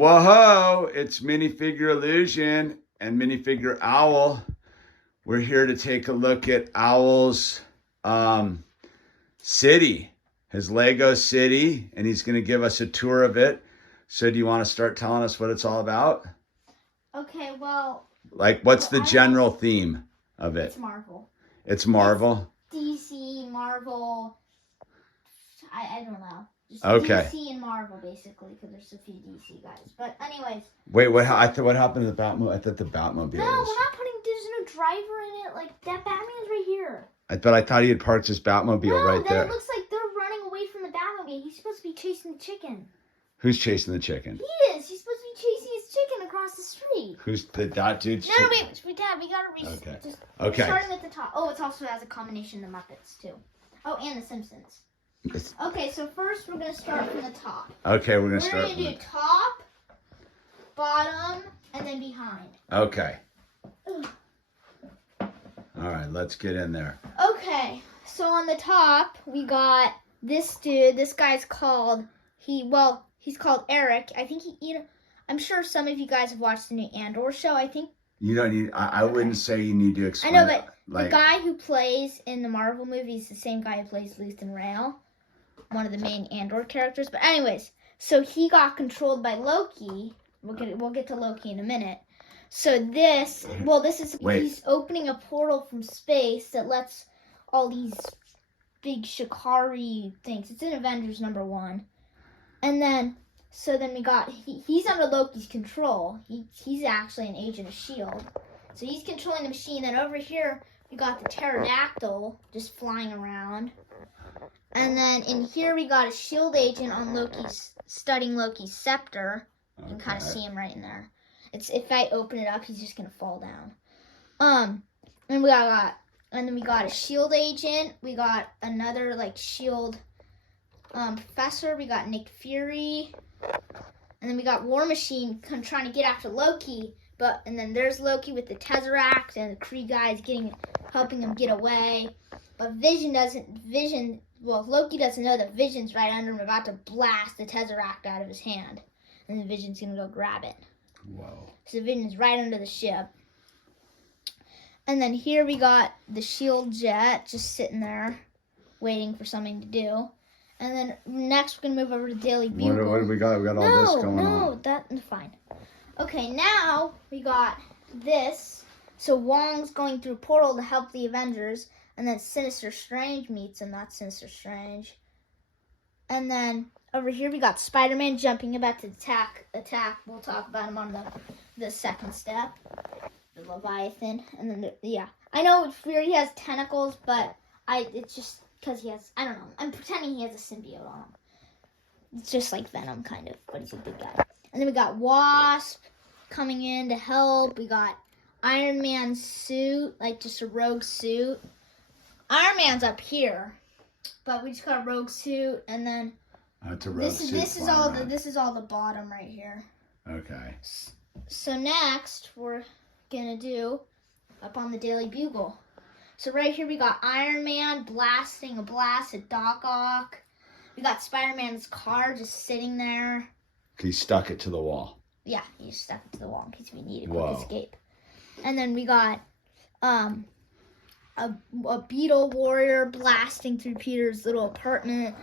Whoa, it's Minifigure Illusion and Minifigure Owl. We're here to take a look at Owl's city, his Lego city, and he's going to give us a tour of it. So do you want to start telling us what it's all about? Okay, well... Like, what's the general theme of it? It's Marvel. It's Marvel? It's DC, Marvel... I don't know. Just okay. DC and Marvel, basically, because there's a few DC guys. But anyways. Wait, what happened to the Batmobile? I thought the Batmobile No, was... we're not putting... There's no driver in it. Like, that Batman's right here. But I thought he had parked his Batmobile right there. No, it looks like they're running away from the Batmobile. He's supposed to be chasing the chicken. Who's chasing the chicken? He is. He's supposed to be chasing his chicken across the street. Who's that dude? No, wait. We gotta Okay. Okay. Starting at the top. Oh, it's also has a combination of the Muppets, too. Oh, and the Simpsons. Okay, so first we're going to start from the top. Okay, we're going to start from the top, bottom, and then behind. Okay. Ugh. All right, let's get in there. Okay, so on the top, we got this dude. This guy's called, he's called Eric. I think I'm sure some of you guys have watched the new Andor show. I think. You don't need, I wouldn't say you need to explain. I know, but the guy who plays in the Marvel movies is the same guy who plays Luthen Rail, one of the main Andor characters. But anyways, so he got controlled by Loki. We'll get to Loki in a minute. So he's opening a portal from space that lets all these big Shikari things. It's in Avengers #1. And then, we got, he's under Loki's control. He's actually an agent of S.H.I.E.L.D. So he's controlling the machine. Then over here, we got the pterodactyl just flying around. And then in here, we got a S.H.I.E.L.D. agent on studying Loki's scepter. You can kind of see him right in there. If I open it up, he's just going to fall down. And then we got a S.H.I.E.L.D. agent. We got another, S.H.I.E.L.D. Professor. We got Nick Fury. And then we got War Machine trying to get after Loki. And then there's Loki with the Tesseract and the Kree guys helping him get away. But Loki doesn't know that Vision's right under him, about to blast the Tesseract out of his hand. And then Vision's going to go grab it. Whoa. So Vision's right under the ship. And then here we got the S.H.I.E.L.D. jet just sitting there waiting for something to do. And then next we're going to move over to Daily Bugle. What do we got? We got all this going on. No, that's fine. Okay, now we got this. So Wong's going through a portal to help the Avengers. And then Sinister Strange meets him. That's Sinister Strange. And then over here we got Spider-Man jumping about to attack. We'll talk about him on the second step. The Leviathan. And then, I know it's weird he has tentacles, but it's just because he has, I don't know. I'm pretending he has a symbiote on him. It's just like Venom, kind of, but he's a good guy. And then we got Wasp coming in to help. We got Iron Man's suit, just a rogue suit. Iron Man's up here, but we just got a rogue suit, and then this is all the bottom right here. Okay. So next we're gonna do up on the Daily Bugle. So right here we got Iron Man blasting a blast at Doc Ock. We got Spider-Man's car just sitting there. He stuck it to the wall. Yeah, he just stuck it to the wall in case we need a quick escape. And then we got a beetle warrior blasting through Peter's little apartment.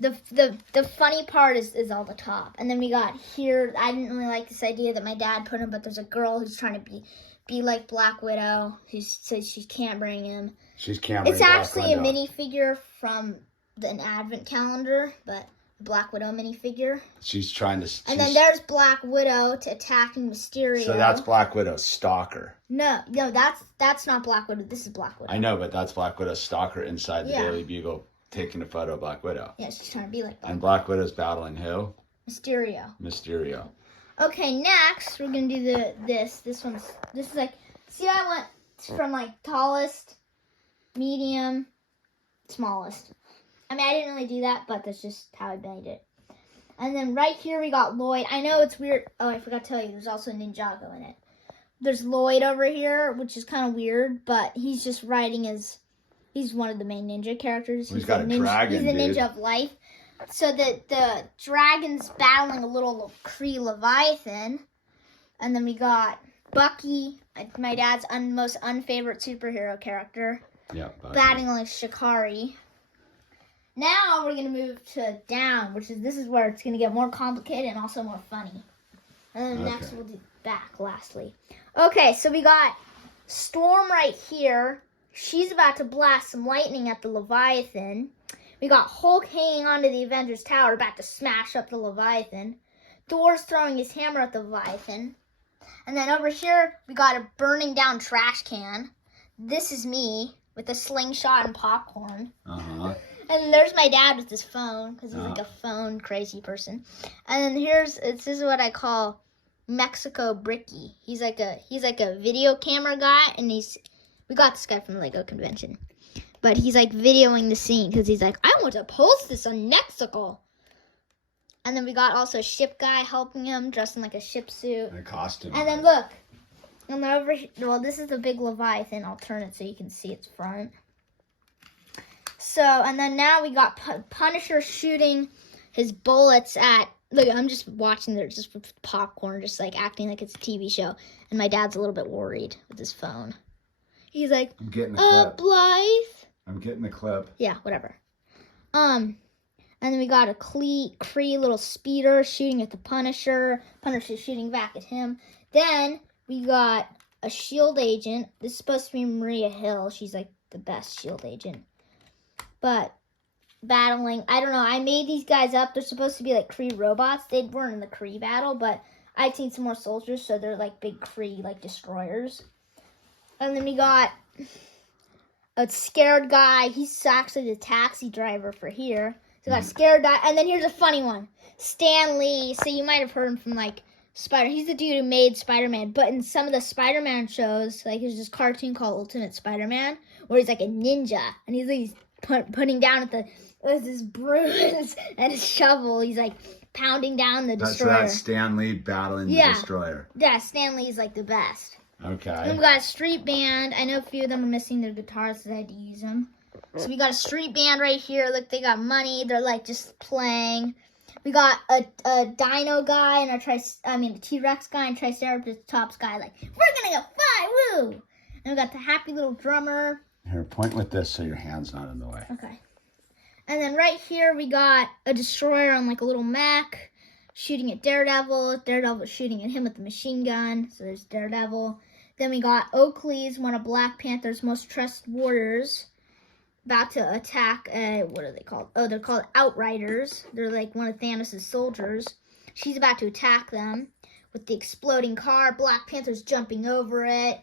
The funny part is all the top. And then we got here, I didn't really like this idea that my dad put him, but there's a girl who's trying to be like Black Widow, who says she can't bring him. It's actually a minifigure from an advent calendar, but a Black Widow minifigure. She's trying to... And then there's Black Widow attacking Mysterio. So that's Black Widow's stalker. No, that's not Black Widow. This is Black Widow. I know, but that's Black Widow's stalker inside the Daily Bugle taking a photo of Black Widow. Yeah, she's trying to be like that. And Black Widow's battling who? Mysterio. Okay, next we're gonna do this. This is see, I went from tallest, medium, smallest. I mean, I didn't really do that, but that's just how I made it. And then right here we got Lloyd. I know it's weird. Oh, I forgot to tell you, there's also Ninjago in it. There's Lloyd over here, which is kind of weird, but he's just riding he's one of the main ninja characters. He's got a dragon, He's a ninja of life. so the dragon's battling a little Kree Leviathan. And then we got Bucky, my dad's most unfavorite superhero character. Yeah. Battling like Shikari. Now we're going to move to down, this is where it's going to get more complicated and also more funny. And then next we'll do back, lastly. Okay, so we got Storm right here. She's about to blast some lightning at the Leviathan. We got Hulk hanging onto the Avengers Tower, about to smash up the Leviathan. Thor's throwing his hammer at the Leviathan. And then over here, we got a burning down trash can. This is me with a slingshot and popcorn. Uh-huh. And there's my dad with his phone, because he's like a phone crazy person. And then this is what I call Mexico Bricky. He's like a video camera guy, and we got this guy from Lego convention. But he's like videoing the scene, because he's like, I want to post this on Mexico. And then we got also a ship guy helping him, dressed in like a ship suit. And a costume. And then look. And then over here, well, this is the big Leviathan. I'll turn it so you can see its front. So, and then now we got Punisher shooting his bullets at, look, I'm just watching there just with popcorn, just like acting like it's a TV show. And my dad's a little bit worried with his phone. He's like, I'm getting the clip. Blythe. I'm getting the clip. Yeah, whatever. And then we got a Kree little speeder shooting at the Punisher. Punisher shooting back at him. Then we got a S.H.I.E.L.D. agent. This is supposed to be Maria Hill. She's like the best S.H.I.E.L.D. agent. But battling, I don't know. I made these guys up. They're supposed to be like Kree robots. They weren't in the Kree battle, but I'd seen some more soldiers, so they're like big Kree like destroyers. And then we got a scared guy. He's actually the taxi driver for here. So we got a scared guy. And then here's a funny one. Stan Lee. So you might have heard him from like he's the dude who made Spider-Man. But in some of the Spider-Man shows, like there's this cartoon called Ultimate Spider-Man, where he's like a ninja. And he's putting down with his broom and his shovel. He's like pounding down the destroyer. That's Stan Lee battling the destroyer. Yeah, Stan Lee's like the best. Okay. And we got a street band. I know a few of them are missing their guitars, so I had to use them. So we got a street band right here. Look, they got money. They're like just playing. We got a dino guy and a T-Rex guy and Triceratops guy. Like, we're gonna go fly, woo! And we got the happy little drummer. Here, point with this so your hand's not in the way. Okay. And then right here we got a destroyer on like a little mech shooting at Daredevil. Daredevil shooting at him with the machine gun. So there's Daredevil. Then we got Oakley's, one of Black Panther's most trusted warriors, about to attack, what are they called? Oh, they're called Outriders. They're like one of Thanos' soldiers. She's about to attack them with the exploding car. Black Panther's jumping over it.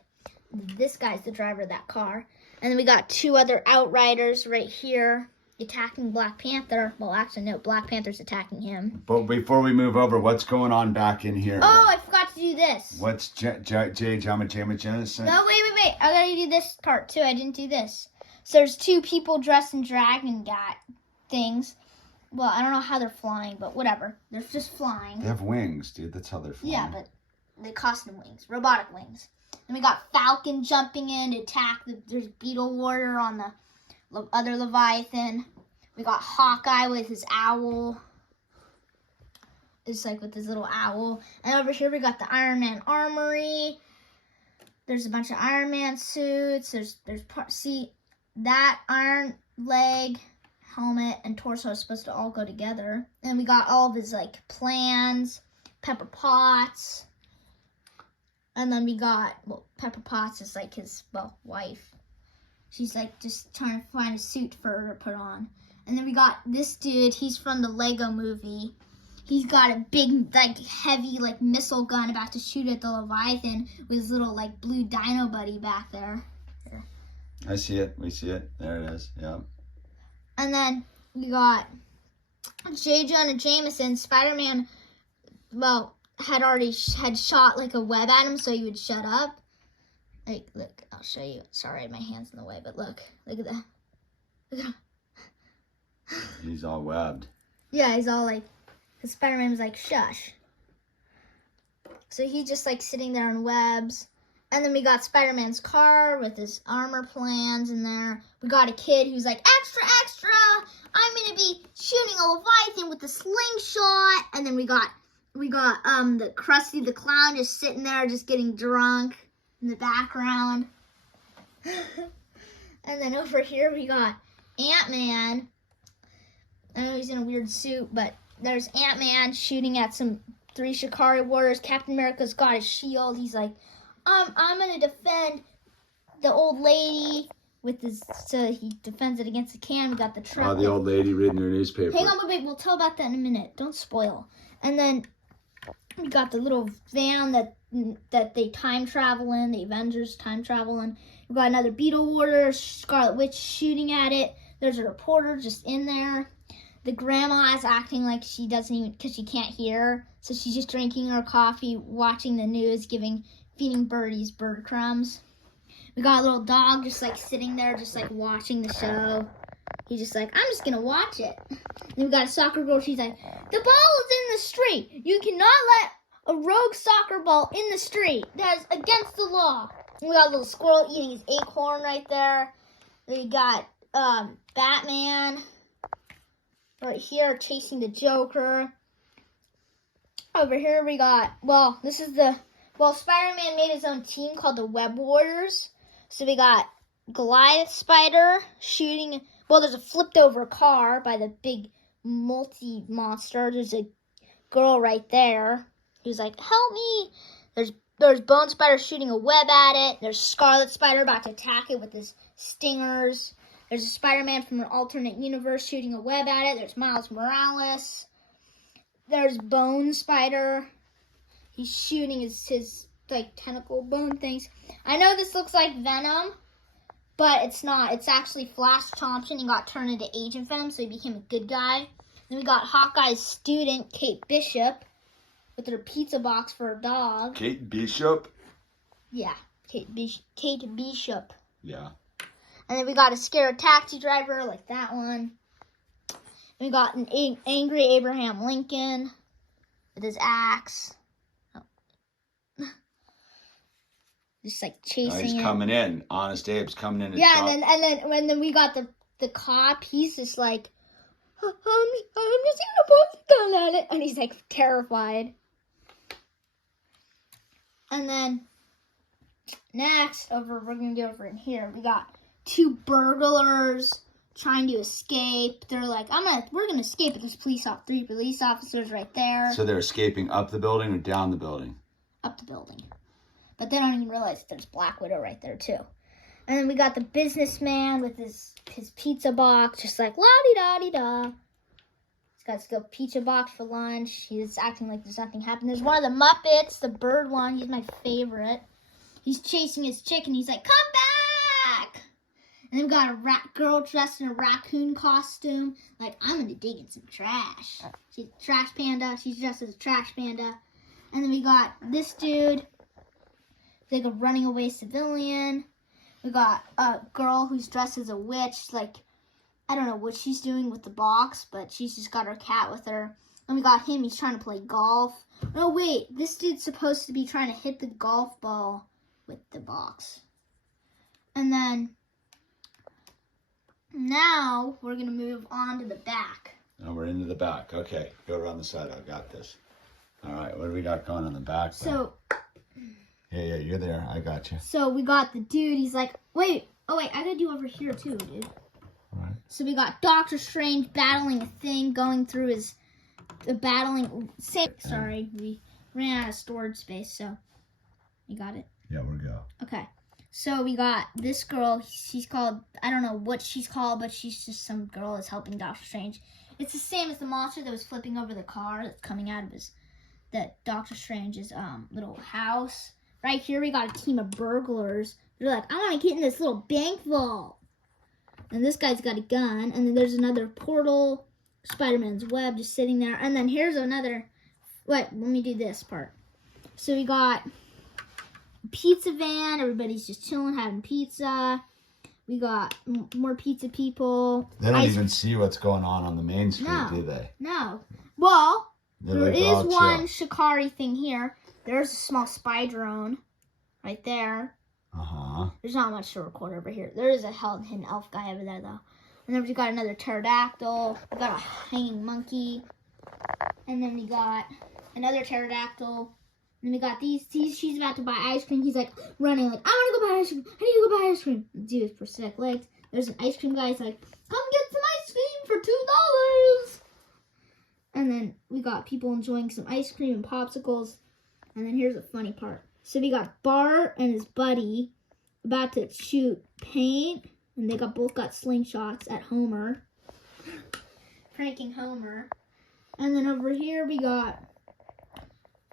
This guy's the driver of that car. And then we got two other Outriders right here attacking Black Panther. Well, actually, no, Black Panther's attacking him. But before we move over, what's going on back in here? Oh, I forgot to do this. What's Jama Genesis? No, wait. I gotta do this part too. I didn't do this. So there's two people dressed in dragon things. Well, I don't know how they're flying, but whatever. They're just flying. They have wings, dude. That's how they're flying. Yeah, but they cost them wings. Robotic wings. Then we got Falcon jumping in to attack. There's Beetle Warrior on the other Leviathan. We got Hawkeye with his owl. It's like with his little owl. And over here we got the Iron Man armory. There's a bunch of Iron Man suits. See, that iron leg, helmet, and torso are supposed to all go together. And we got all of his like plans, Pepper Potts. And then we got, Pepper Potts is like his, wife. She's like just trying to find a suit for her to put on. And then we got this dude, he's from the Lego movie. He's got a big, like, heavy, like, missile gun about to shoot at the Leviathan with his little, like, blue dino buddy back there. Here. I see it. We see it. There it is. Yeah. And then you got J. Jonah Jameson. Spider-Man, had shot, like, a web at him so he would shut up. Like, look, I'll show you. Sorry, my hand's in the way, but look at that. Look at him. He's all webbed. Yeah, he's all, like, because Spider-Man was like, shush. So he's just, like, sitting there on webs. And then we got Spider-Man's car with his armor plans in there. We got a kid who's like, extra, extra! I'm gonna be shooting a Leviathan with a slingshot. And then we got the Krusty the Clown just sitting there, just getting drunk in the background. And then over here we got Ant-Man. I know he's in a weird suit, but there's Ant-Man shooting at some 3 Shikari warriors. Captain America's got his shield. He's like, I'm gonna defend the old lady with his, so he defends it against the can. We got the truck. Oh, the old lady reading her newspaper. Hang on, wait, we'll tell about that in a minute. Don't spoil. And then we got the little van that they time travel in, the Avengers time travel in. We got another Beetle Warrior, Scarlet Witch shooting at it. There's a reporter just in there. The grandma is acting like she doesn't even, because she can't hear. So she's just drinking her coffee, watching the news, feeding birdies bird crumbs. We got a little dog just like sitting there, just like watching the show. He's just like, I'm just gonna watch it. Then we got a soccer girl. She's like, the ball is in the street. You cannot let a rogue soccer ball in the street. That is against the law. And we got a little squirrel eating his acorn right there. We got Batman right here chasing the Joker. Over here we got, Spider-Man made his own team called the Web Warriors. So we got Goliath Spider shooting, there's a flipped over car by the big multi-monster. There's a girl right there who's like, help me. There's Bone Spider shooting a web at it. There's Scarlet Spider about to attack it with his stingers. There's a Spider-Man from an alternate universe shooting a web at it. There's Miles Morales. There's Bone Spider. He's shooting his like tentacle bone things. I know this looks like Venom, but it's not. It's actually Flash Thompson. He got turned into Agent Venom, so he became a good guy. Then we got Hawkeye's student, Kate Bishop, with her pizza box for her dog. Kate Bishop? Yeah, Kate Bishop. Yeah. And then we got a scared taxi driver, like that one. And we got an angry Abraham Lincoln with his axe. Just like chasing he's him. coming in. Honest Abe's coming in. Yeah, and then we got the cop. He's just like, I'm just gonna put the gun at it, and he's like terrified. And then next, we're gonna go over in here. We got 2 burglars trying to escape. They're like, we're gonna escape, but there's 3 police officers right there. So they're escaping up the building or down the building? Up the building. But they don't even realize that there's Black Widow right there, too. And then we got the businessman with his pizza box, just like, la-di-da-di-da. He's got his pizza box for lunch. He's acting like there's nothing happening. There's one of the Muppets, the bird one. He's my favorite. He's chasing his chicken. He's like, come back! And then we got a girl dressed in a raccoon costume. Like, I'm going to dig in some trash. She's a trash panda. She's dressed as a trash panda. And then we got this dude, like a running away civilian. We got a girl who's dressed as a witch. Like, I don't know what she's doing with the box, but she's just got her cat with her. And we got him. He's trying to play golf. Oh, wait. This dude's supposed to be trying to hit the golf ball with the box. And then now we're going to move on to the back. Oh, we're into the back. Okay. Go around the side. I got this. All right. What do we got going on the back? So... Yeah, you're there. I got you. So we got the dude. He's like, wait, I gotta do over here too, dude. All right. So we got Doctor Strange battling a thing, going through Sorry, we ran out of storage space, so you got it. Yeah, we're go. Okay. So we got this girl. She's called, I don't know what she's called, but she's just some girl that's helping Doctor Strange. It's the same as the monster that was flipping over the car that's coming out of Doctor Strange's little house. Right here, we got a team of burglars. They're like, I want to get in this little bank vault. And this guy's got a gun. And then there's another portal, Spider-Man's web just sitting there. And then here's another. Wait, let me do this part. So we got a pizza van. Everybody's just chilling, having pizza. We got more pizza people. They don't even see what's going on the main street, do they? No. Well, They're there like, is one Shikari thing here. There's a small spy drone. right there. Uh-huh. There's not much to record over here. There is a hidden elf guy over there, though. And then we got another pterodactyl. We got a hanging monkey. And then we got another pterodactyl. And we got these. She's about to buy ice cream. He's like running, like, I want to go buy ice cream. I need to go buy ice cream. The dude with prosthetic legs. There's an ice cream guy. He's like, come get some ice cream for $2. And then we got people enjoying some ice cream and popsicles. And then here's the funny part. So we got Bart and his buddy about to shoot paint. And they both got slingshots at Homer. Pranking Homer. And then over here we got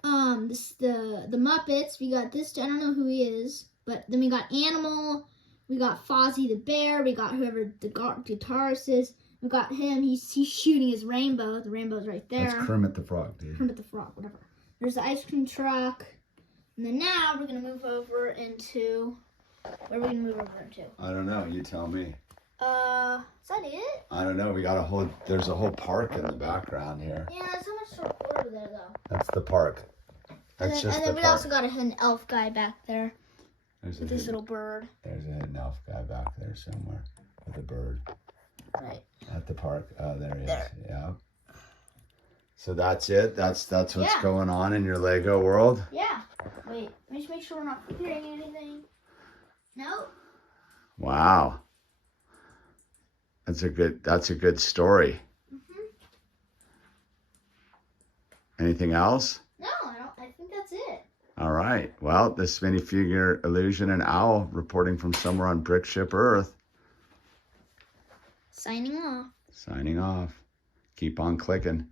the Muppets. We got this, I don't know who he is. But then we got Animal. We got Fozzie the Bear. We got whoever the guitarist is. We got him. He's shooting his rainbow. The rainbow's right there. That's Kermit the Frog, dude. Kermit the Frog, whatever. There's the ice cream truck. And then now we're going to move over into... Where are we going to move over into? I don't know. You tell me. Is that it? I don't know. There's a whole park in the background here. Yeah, there's so much to record over there, though. That's the park. That's just the park. And then we also got a hidden elf guy back there. There's with this little bird. There's a hidden elf guy back there somewhere with a bird. Right. At the park. Oh, there he is. Yeah. So that's it? That's what's going on in your Lego world? Yeah. Wait, let me just make sure we're not forgetting anything. No? Wow. That's a good story. Mm-hmm. Anything else? No, I think that's it. All right. Well, this minifigure illusion and owl reporting from somewhere on Brick Ship Earth. Signing off. Signing off. Keep on clicking.